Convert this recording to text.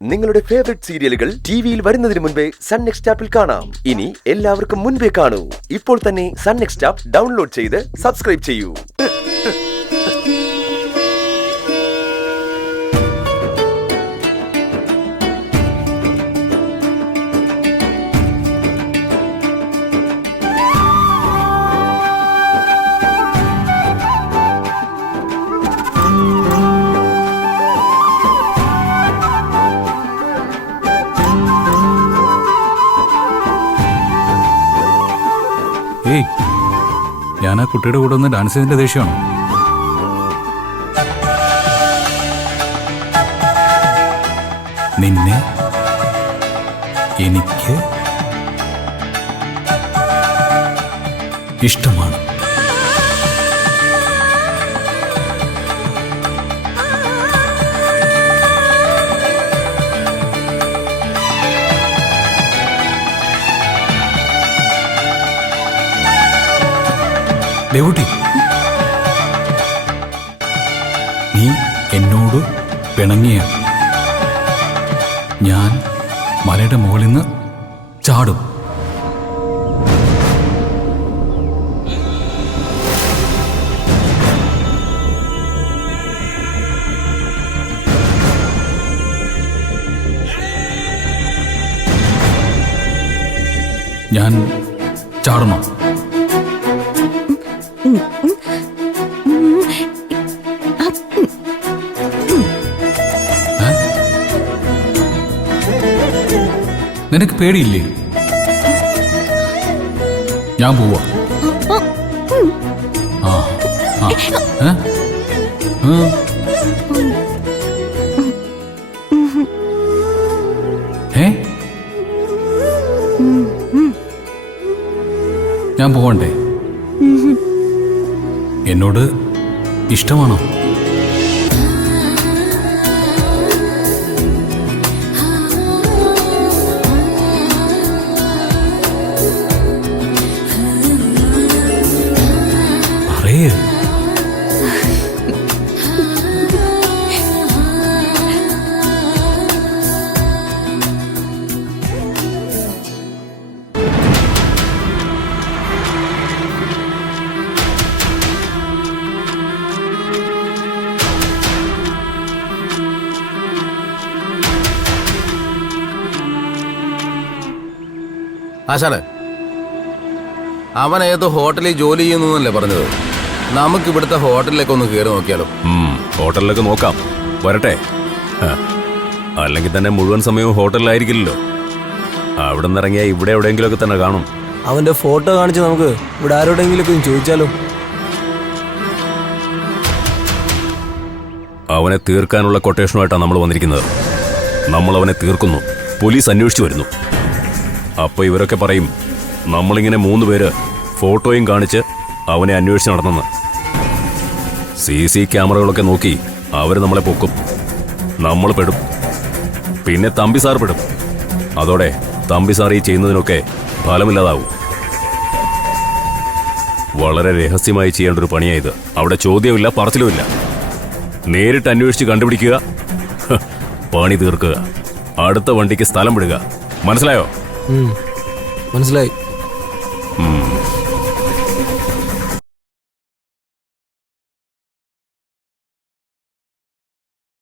നിങ്ങളുടെ ഫേവറേറ്റ് സീരിയലുകൾ ടിവിയിൽ വരുന്നതിന് മുൻപേ സൺ നെക്സ്റ്റ് ആപ്പിൽ കാണാം. ഇനി എല്ലാവർക്കും മുൻപേ കാണൂ. ഇപ്പോൾ തന്നെ സൺ നെക്സ്റ്റ് ആപ്പ് ഡൗൺലോഡ് ചെയ്ത് സബ്സ്ക്രൈബ് ചെയ്യൂ. ഏയ്, ഞാൻ ആ കുട്ടിയുടെ കൂടെ ഒന്ന് ഡാൻസ് ചെയ്തതിന്റെ ദേഷ്യമാണോ? നിന്നെ എനിക്ക് ഇഷ്ടമാണ്. ദേവുട്ടി, നീ എന്നോട് പിണങ്ങിയ ഞാൻ മലയുടെ മുകളിൽ നിന്ന് ചാടും. ഞാൻ ചാടണോ? നിനക്ക് പേടിയില്ലേ? ഞാൻ പോവാ. ഞാൻ പോവണ്ടേ? എന്നോട് ഇഷ്ടമാണോ? പറയേ. ആശാനെ, അവൻ ഏത് ഹോട്ടലിൽ ജോലി ചെയ്യുന്നല്ലേ പറഞ്ഞത്? നമുക്ക് ഇവിടുത്തെ ഹോട്ടലിലേക്ക് ഒന്ന് കയറി നോക്കിയാലോ? ഹോട്ടലിലേക്ക് നോക്കാം, വരട്ടെ. അല്ലെങ്കിൽ തന്നെ മുഴുവൻ സമയവും ഹോട്ടലിലായിരിക്കില്ലല്ലോ. അവിടെ നിന്നിറങ്ങിയാൽ ഇവിടെ എവിടെയെങ്കിലുമൊക്കെ തന്നെ കാണും. അവന്റെ ഫോട്ടോ കാണിച്ച് നമുക്ക് ഇവിടെ ആരോടെങ്കിലൊക്കെ ചോദിച്ചാലോ? അവനെ തീർക്കാനുള്ള കൊട്ടേഷനുമായിട്ടാണ് നമ്മൾ വന്നിരിക്കുന്നത്. നമ്മൾ അവനെ തീർക്കുന്നു. പോലീസ് അന്വേഷിച്ചു വരുന്നു. അപ്പൊ ഇവരൊക്കെ പറയും നമ്മളിങ്ങനെ 3 പേര് ഫോട്ടോയും കാണിച്ച് അവനെ അന്വേഷിച്ച് നടന്നെന്ന്. CC ക്യാമറകളൊക്കെ നോക്കി അവര് നമ്മളെ പൊക്കും. നമ്മൾ പെടും. പിന്നെ തമ്പി സാർ പെടും. അതോടെ തമ്പി സാർ ഈ ചെയ്യുന്നതിനൊക്കെ ഫലമില്ലാതാവും. വളരെ രഹസ്യമായി ചെയ്യേണ്ട ഒരു പണിയായത്. അവിടെ ചോദ്യമില്ല, പറച്ചിലുമില്ല. നേരിട്ട് അന്വേഷിച്ച് കണ്ടുപിടിക്കുക, പണി തീർക്കുക, അടുത്ത വണ്ടിക്ക് സ്ഥലം വിടുക. മനസ്സിലായോ? മനസ്സിലായി.